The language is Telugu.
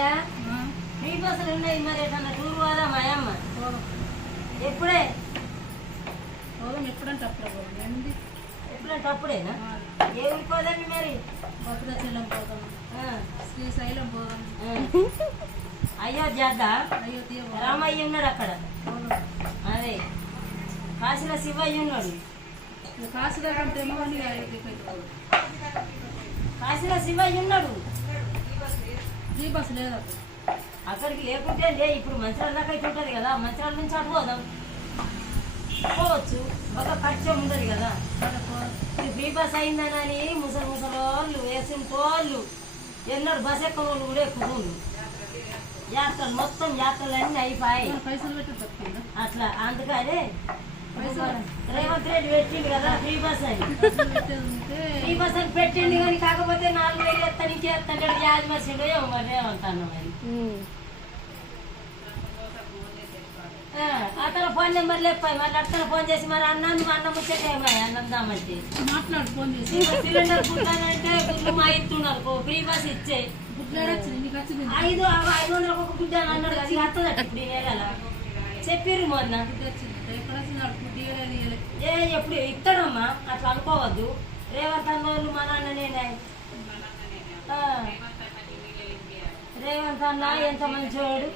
అయ్యా ఫ్రీ బస్సులు ఉన్నాయి మరి ఎట్లా టూర్ పోదా మా అమ్మ ఎప్పుడే పోదాం ఎప్పుడంటే అప్పుడే పోదాం ఏంది ఎప్పుడంటే అప్పుడేనా ఏ ఊరికి పోదాం మరి భద్రాచలం పోదాం శ్రీశైలం పోదాం అయోధ్య అయోధ్య రామయ్య ఉన్నాడు అక్కడ అదే కాశీలో శివయ్య ఉన్నాడు కాశీలో కంటేమో అని అయోధ్యకి కాశీలో శివయ్య ఉన్నాడు ఫ్రీ బస్సు లేదు అక్కడికి లేకుంటే లే ఇప్పుడు మంచిర్యాల దాకా అయితే ఉంటుంది కదా మంచిర్యాల నుంచి అటు పోదాం పోవచ్చు ఒక ఖర్చు ఉండదు కదా ఫ్రీ బస్ అయిందని ముసలోళ్ళు వేసింటోళ్ళు ఎన్నడు బస్ ఎక్కని వాళ్ళు కూడా ఎక్కువ యాత్రలు మొత్తం యాత్రలు అన్నీ అయిపోయాయి పైసలు పెట్టి అట్లా అందుకనే రేవంత్ రెడ్డి పెట్టిండు కదా ఫ్రీ బస్ అని ఫ్రీ బస్ అని పెట్టిండు కానీ కాకపోతే 4,000 ఎత్తాను ఇంకేస్తాడు యాజ్ మర్చిండో ఏమో మరి ఏమంటాను మరి అతను ఫోన్ నెంబర్ లేపాయి మళ్ళీ అతను ఫోన్ చేసి మరి అన్నం ముచ్చేటేమాయి అన్నం దామంటే మాట్లాడు ఫోన్ చేసి సిలిండర్ పుట్టానంటే గుడ్లు మా ఇస్తున్నారు ఫ్రీ బస్ ఇచ్చే 500 ఒక గుడ్డ అని అన్నాడు కదా ఇక వస్తుందట ఇప్పుడు ఈ నెల చెప్పిర్రు మొన్న ఎప్పుడు ఇస్తాడమ్మా అట్లా అనుకోవద్దు రేవంత్ అన్నోళ్ళు మా నాన్ననే రేవంత్ అన్న ఎంత మంచోడు